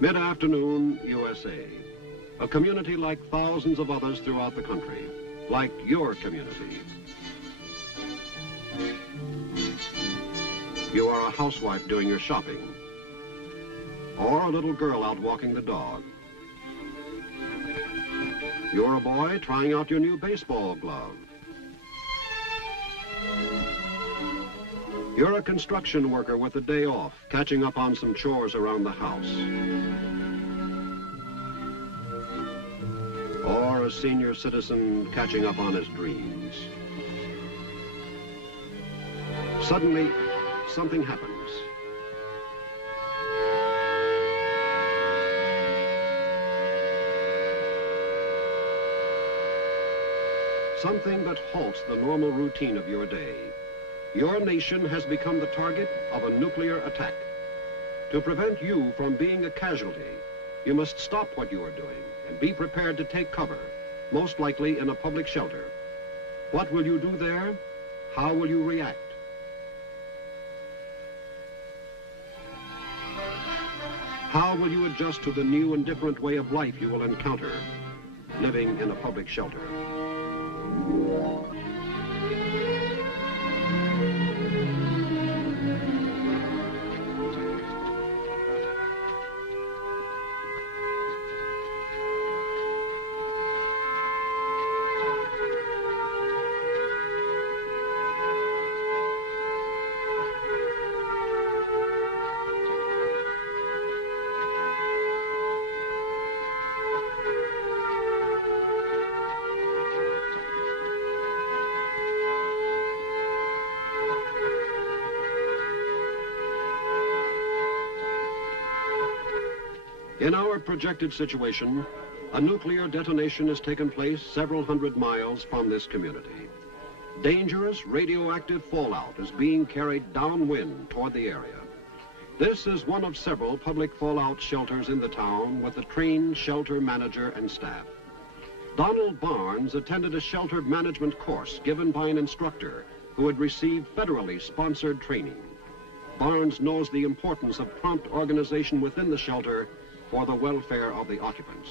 Mid-afternoon, USA. A community like thousands of others throughout the country. Like your community. You are a housewife doing your shopping. Or a little girl out walking the dog. You're a boy trying out your new baseball glove. You're a construction worker with a day off, catching up on some chores around the house. Or a senior citizen catching up on his dreams. Suddenly, something happens. Something that halts the normal routine of your day. Your nation has become the target of a nuclear attack. To prevent you from being a casualty, you must stop what you are doing and be prepared to take cover, most likely in a public shelter. What will you do there? How will you react? How will you adjust to the new and different way of life you will encounter, living in a public shelter? In our projected situation, a nuclear detonation has taken place several hundred miles from this community. Dangerous radioactive fallout is being carried downwind toward the area. This is one of several public fallout shelters in the town with a trained shelter manager and staff. Donald Barnes attended a shelter management course given by an instructor who had received federally sponsored training. Barnes knows the importance of prompt organization within the shelter for the welfare of the occupants.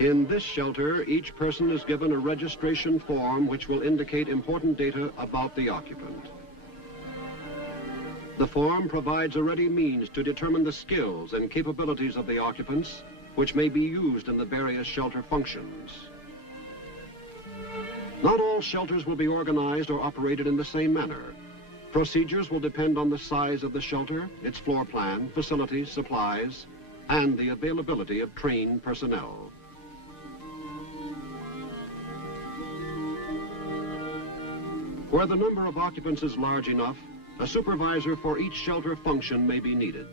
In this shelter, each person is given a registration form which will indicate important data about the occupant. The form provides a ready means to determine the skills and capabilities of the occupants, which may be used in the various shelter functions. Not all shelters will be organized or operated in the same manner. Procedures will depend on the size of the shelter, its floor plan, facilities, supplies, and the availability of trained personnel. Where the number of occupants is large enough, a supervisor for each shelter function may be needed.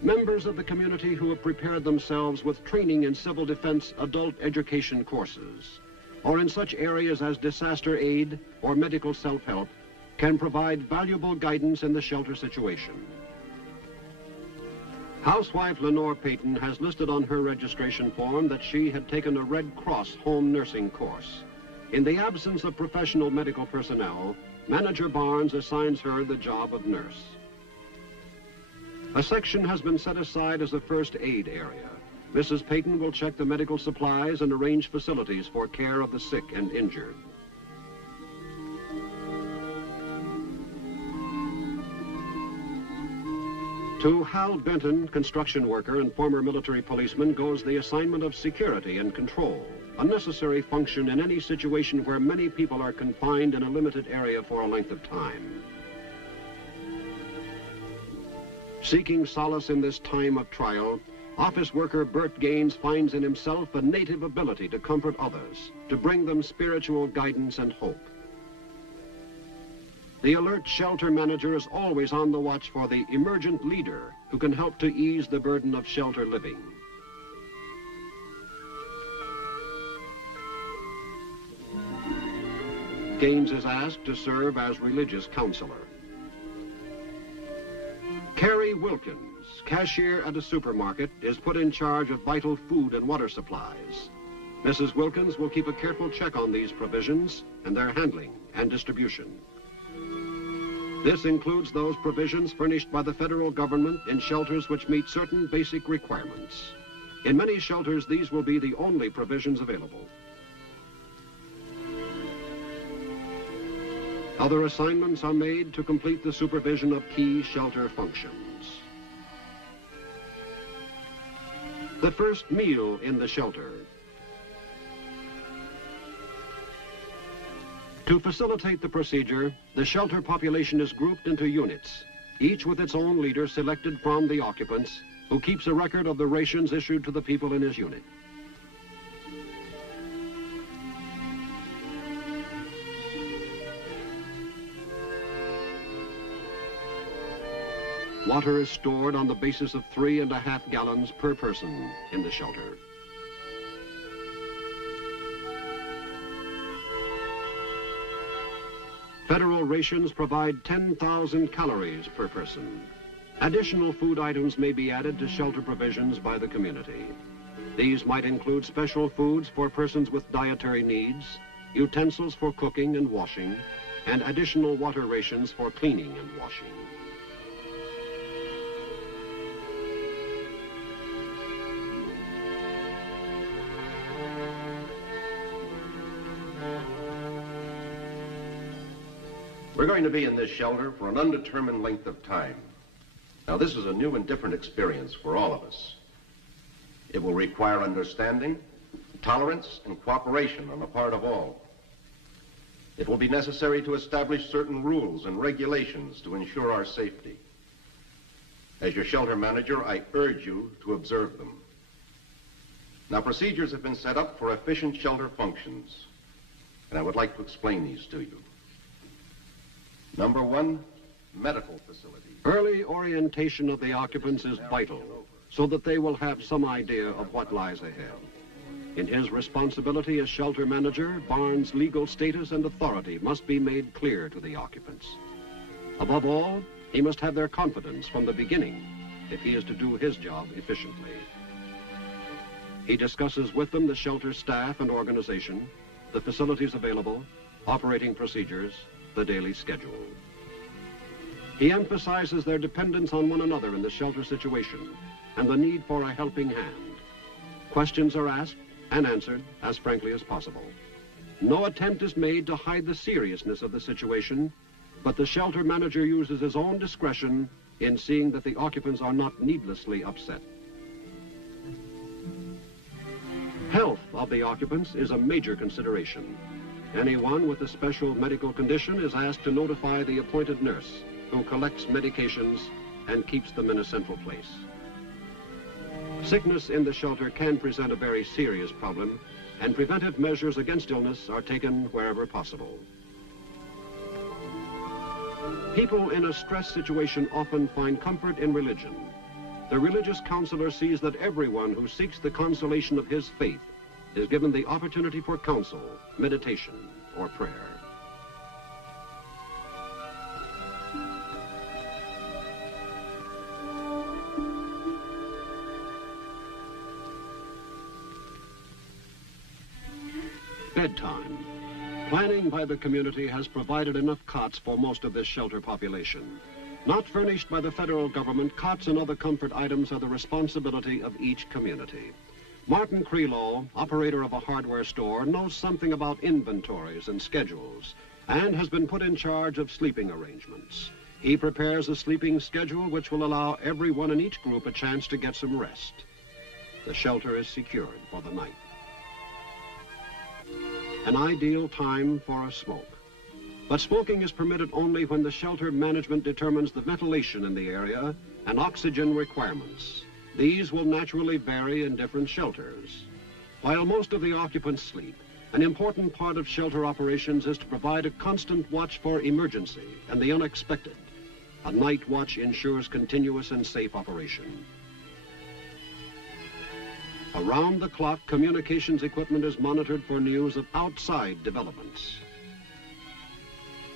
Members of the community who have prepared themselves with training in civil defense adult education courses, or in such areas as disaster aid or medical self-help, can provide valuable guidance in the shelter situation. Housewife Lenore Payton has listed on her registration form that she had taken a Red Cross home nursing course. In the absence of professional medical personnel, Manager Barnes assigns her the job of nurse. A section has been set aside as a first aid area. Mrs. Payton will check the medical supplies and arrange facilities for care of the sick and injured. To Hal Benton, construction worker and former military policeman, goes the assignment of security and control, a necessary function in any situation where many people are confined in a limited area for a length of time. Seeking solace in this time of trial, office worker Bert Gaines finds in himself a native ability to comfort others, to bring them spiritual guidance and hope. The alert shelter manager is always on the watch for the emergent leader who can help to ease the burden of shelter living. Gaines is asked to serve as religious counselor. Carrie Wilkins, cashier at a supermarket, is put in charge of vital food and water supplies. Mrs. Wilkins will keep a careful check on these provisions and their handling and distribution. This includes those provisions furnished by the federal government in shelters which meet certain basic requirements. In many shelters, these will be the only provisions available. Other assignments are made to complete the supervision of key shelter functions. The first meal in the shelter. To facilitate the procedure, the shelter population is grouped into units, each with its own leader selected from the occupants, who keeps a record of the rations issued to the people in his unit. Water is stored on the basis of 3.5 gallons per person in the shelter. Federal rations provide 10,000 calories per person. Additional food items may be added to shelter provisions by the community. These might include special foods for persons with dietary needs, utensils for cooking and washing, and additional water rations for cleaning and washing. We're going to be in this shelter for an undetermined length of time. Now, this is a new and different experience for all of us. It will require understanding, tolerance, and cooperation on the part of all. It will be necessary to establish certain rules and regulations to ensure our safety. As your shelter manager, I urge you to observe them. Now, procedures have been set up for efficient shelter functions, and I would like to explain these to you. Number 1, medical facilities. Early orientation of the occupants is vital, so that they will have some idea of what lies ahead. In his responsibility as shelter manager, Barnes' legal status and authority must be made clear to the occupants. Above all, he must have their confidence from the beginning if he is to do his job efficiently. He discusses with them the shelter staff and organization, the facilities available, operating procedures, the daily schedule. He emphasizes their dependence on one another in the shelter situation and the need for a helping hand. Questions are asked and answered as frankly as possible. No attempt is made to hide the seriousness of the situation, but the shelter manager uses his own discretion in seeing that the occupants are not needlessly upset. Health of the occupants is a major consideration. Anyone with a special medical condition is asked to notify the appointed nurse, who collects medications and keeps them in a central place. Sickness in the shelter can present a very serious problem, and preventive measures against illness are taken wherever possible. People in a stress situation often find comfort in religion. The religious counselor sees that everyone who seeks the consolation of his faith is given the opportunity for counsel, meditation, or prayer. Bedtime. Planning by the community has provided enough cots for most of this shelter population. Not furnished by the federal government, cots and other comfort items are the responsibility of each community. Martin Crelo, operator of a hardware store, knows something about inventories and schedules and has been put in charge of sleeping arrangements. He prepares a sleeping schedule which will allow everyone in each group a chance to get some rest. The shelter is secured for the night. An ideal time for a smoke. But smoking is permitted only when the shelter management determines the ventilation in the area and oxygen requirements. These will naturally vary in different shelters. While most of the occupants sleep, an important part of shelter operations is to provide a constant watch for emergency and the unexpected. A night watch ensures continuous and safe operation. Around the clock, communications equipment is monitored for news of outside developments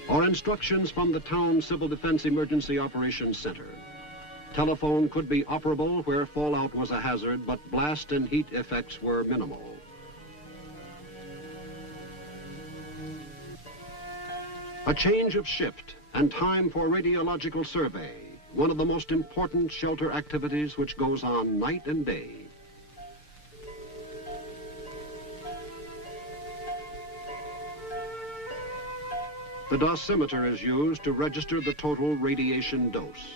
or instructions from the town Civil Defense Emergency Operations Center. Telephone could be operable where fallout was a hazard, but blast and heat effects were minimal. A change of shift and time for radiological survey, one of the most important shelter activities which goes on night and day. The dosimeter is used to register the total radiation dose.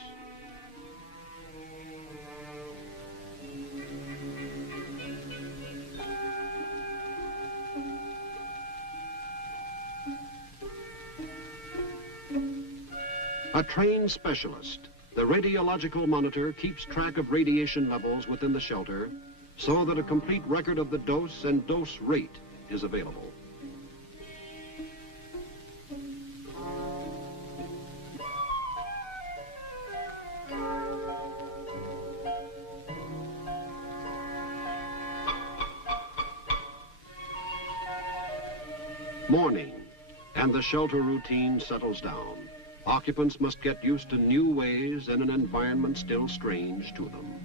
A trained specialist, the radiological monitor keeps track of radiation levels within the shelter so that a complete record of the dose and dose rate is available. Morning, and the shelter routine settles down. Occupants must get used to new ways in an environment still strange to them.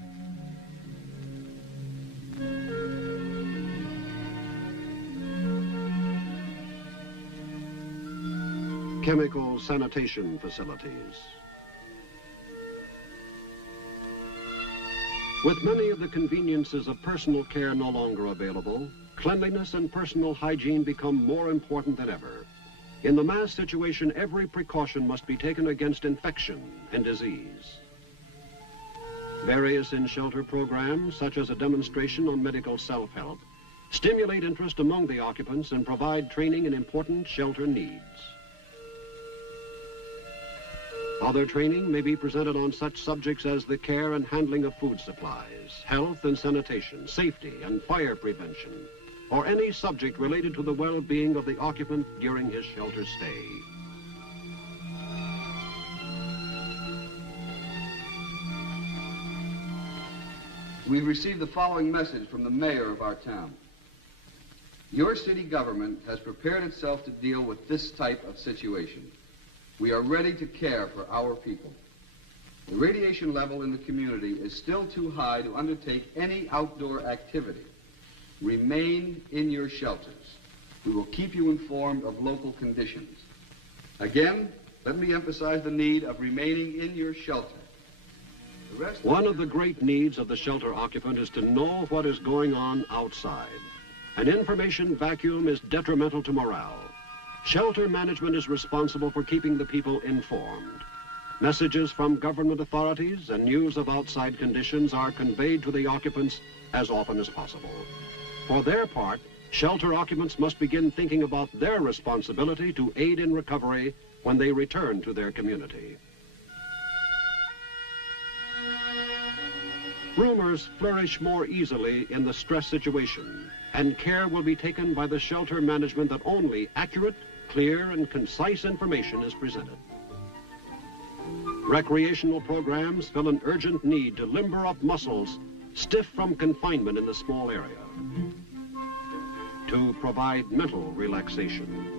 Chemical sanitation facilities. With many of the conveniences of personal care no longer available, cleanliness and personal hygiene become more important than ever. In the mass situation, every precaution must be taken against infection and disease. Various in-shelter programs, such as a demonstration on medical self-help, stimulate interest among the occupants and provide training in important shelter needs. Other training may be presented on such subjects as the care and handling of food supplies, health and sanitation, safety and fire prevention, or any subject related to the well-being of the occupant during his shelter stay. We've received the following message from the mayor of our town. Your city government has prepared itself to deal with this type of situation. We are ready to care for our people. The radiation level in the community is still too high to undertake any outdoor activity. Remain in your shelters. We will keep you informed of local conditions. Again, let me emphasize the need of remaining in your shelter. One of the great needs of the shelter occupant is to know what is going on outside. An information vacuum is detrimental to morale. Shelter management is responsible for keeping the people informed. Messages from government authorities and news of outside conditions are conveyed to the occupants as often as possible. For their part, shelter occupants must begin thinking about their responsibility to aid in recovery when they return to their community. Rumors flourish more easily in the stress situation, and care will be taken by the shelter management that only accurate, clear, and concise information is presented. Recreational programs fill an urgent need to limber up muscles stiff from confinement in the small area, to provide mental relaxation.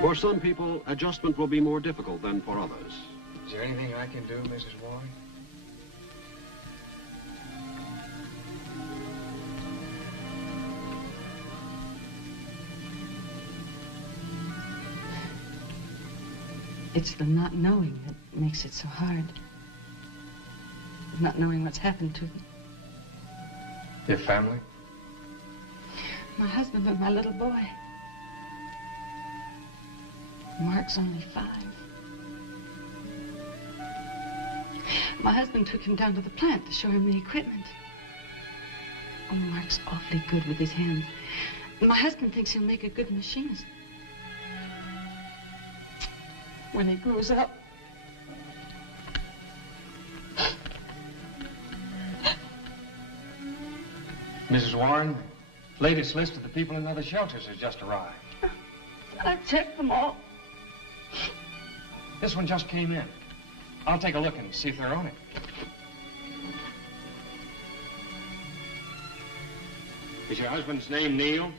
For some people, adjustment will be more difficult than for others. Is there anything I can do, Mrs. Warren? It's the not knowing that makes it so hard. Not knowing what's happened to them. Your family? My husband and my little boy. Mark's only 5. My husband took him down to the plant to show him the equipment. Oh, Mark's awfully good with his hands. My husband thinks he'll make a good machinist when he grows up. Mrs. Warren, the latest list of the people in other shelters has just arrived. I've checked them all. This one just came in. I'll take a look and see if they're on it. Is your husband's name Neil?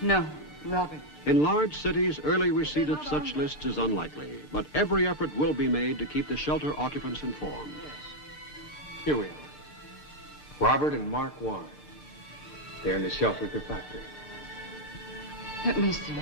No, Robert. In large cities, early receipt of such lists is unlikely, but every effort will be made to keep the shelter occupants informed. Here we are. Robert and Mark Warren. They're in the shelter at the factory. Let me see.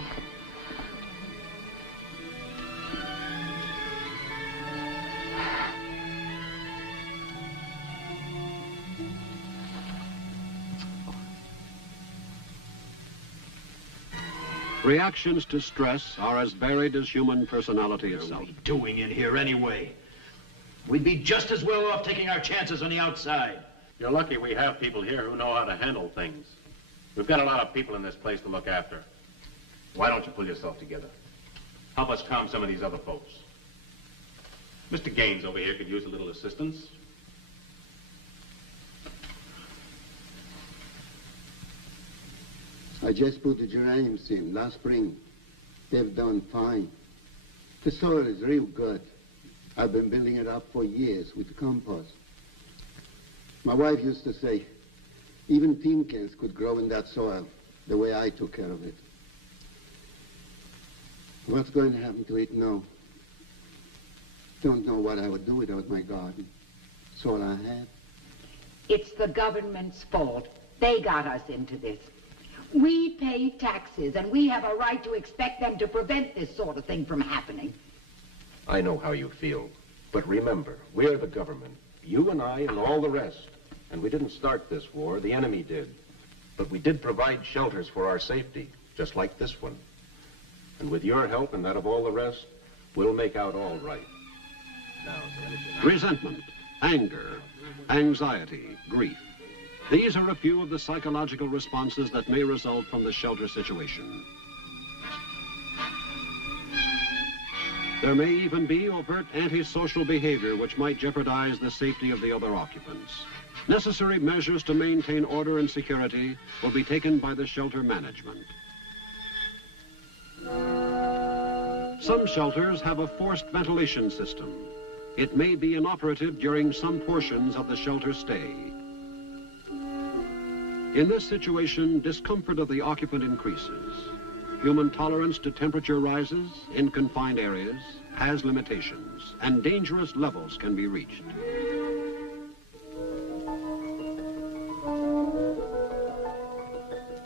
Reactions to stress are as varied as human personality itself. What are we doing in here anyway? We'd be just as well off taking our chances on the outside. You're lucky we have people here who know how to handle things. We've got a lot of people in this place to look after. Why don't you pull yourself together? Help us calm some of these other folks. Mr. Gaines over here could use a little assistance. I just put the geraniums in last spring. They've done fine. The soil is real good. I've been building it up for years with compost. My wife used to say, even tin cans could grow in that soil, the way I took care of it. What's going to happen to it now? Don't know what I would do without my garden. It's all I have. It's the government's fault. They got us into this. We pay taxes, and we have a right to expect them to prevent this sort of thing from happening. I know how you feel, but remember, we're the government. You and I and all the rest. And we didn't start this war, the enemy did. But we did provide shelters for our safety, just like this one. And with your help and that of all the rest, we'll make out all right. Resentment, anger, anxiety, grief. These are a few of the psychological responses that may result from the shelter situation. There may even be overt antisocial behavior which might jeopardize the safety of the other occupants. Necessary measures to maintain order and security will be taken by the shelter management. Some shelters have a forced ventilation system. It may be inoperative during some portions of the shelter stay. In this situation, discomfort of the occupant increases. Human tolerance to temperature rises in confined areas, has limitations, and dangerous levels can be reached.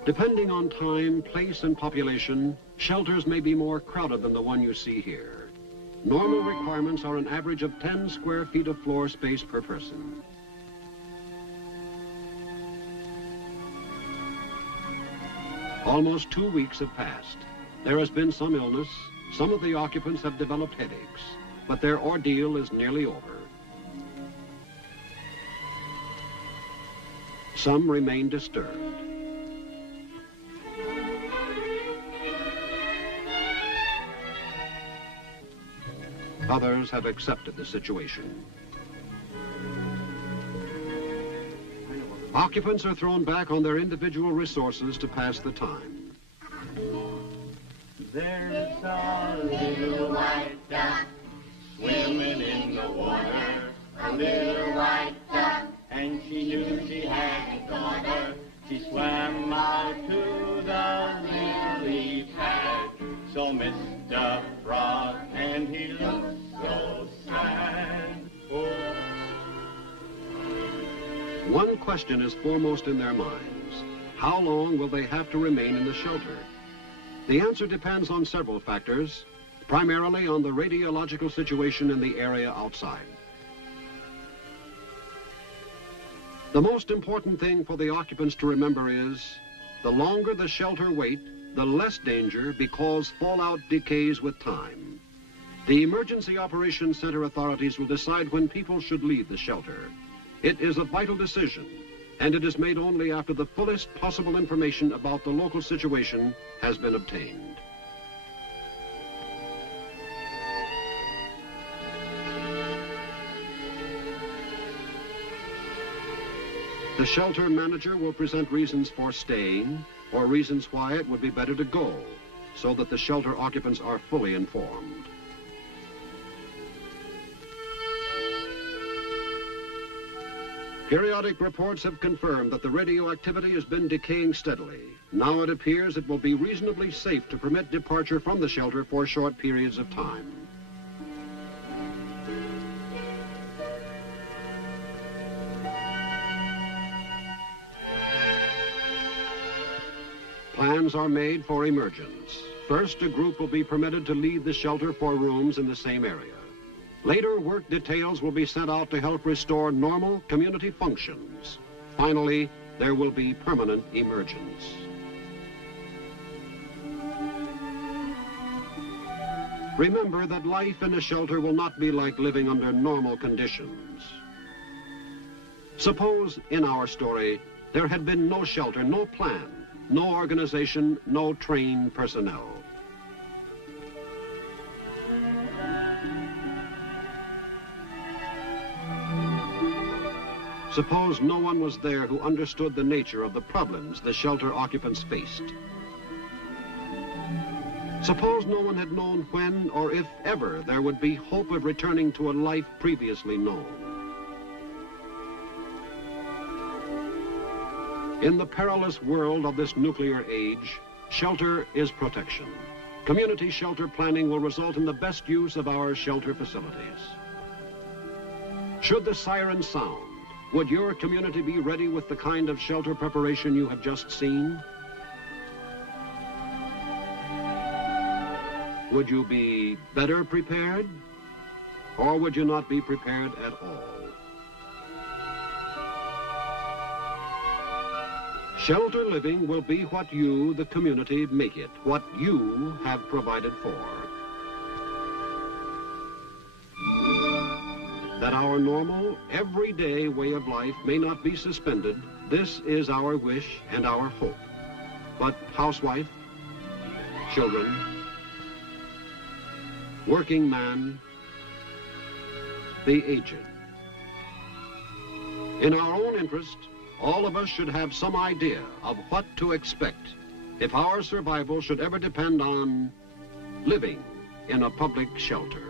Depending on time, place, and population, shelters may be more crowded than the one you see here. Normal requirements are an average of 10 square feet of floor space per person. Almost 2 weeks have passed. There has been some illness. Some of the occupants have developed headaches, but their ordeal is nearly over. Some remain disturbed. Others have accepted the situation. Occupants are thrown back on their individual resources to pass the time. There's a little white duck swimming in the water, a little white duck, and she knew she had a daughter. She swam out to the lily pad, so Mr. Frog, and he looked so sad. Oh. One question is foremost in their minds. How long will they have to remain in the shelter? The answer depends on several factors, primarily on the radiological situation in the area outside. The most important thing for the occupants to remember is, the longer the shelter wait, the less danger because fallout decays with time. The Emergency Operations Center authorities will decide when people should leave the shelter. It is a vital decision, and it is made only after the fullest possible information about the local situation has been obtained. The shelter manager will present reasons for staying or reasons why it would be better to go, so that the shelter occupants are fully informed. Periodic reports have confirmed that the radioactivity has been decaying steadily. Now it appears it will be reasonably safe to permit departure from the shelter for short periods of time. Plans are made for emergence. First, a group will be permitted to leave the shelter for rooms in the same area. Later, work details will be sent out to help restore normal community functions. Finally, there will be permanent emergence. Remember that life in a shelter will not be like living under normal conditions. Suppose, in our story, there had been no shelter, no plan, no organization, no trained personnel. Suppose no one was there who understood the nature of the problems the shelter occupants faced. Suppose no one had known when or if ever there would be hope of returning to a life previously known. In the perilous world of this nuclear age, shelter is protection. Community shelter planning will result in the best use of our shelter facilities. Should the siren sound, would your community be ready with the kind of shelter preparation you have just seen? Would you be better prepared? Or would you not be prepared at all? Shelter living will be what you, the community, make it, what you have provided for. That our normal, everyday way of life may not be suspended, this is our wish and our hope. But housewife, children, working man, the aged. In our own interest, all of us should have some idea of what to expect if our survival should ever depend on living in a public shelter.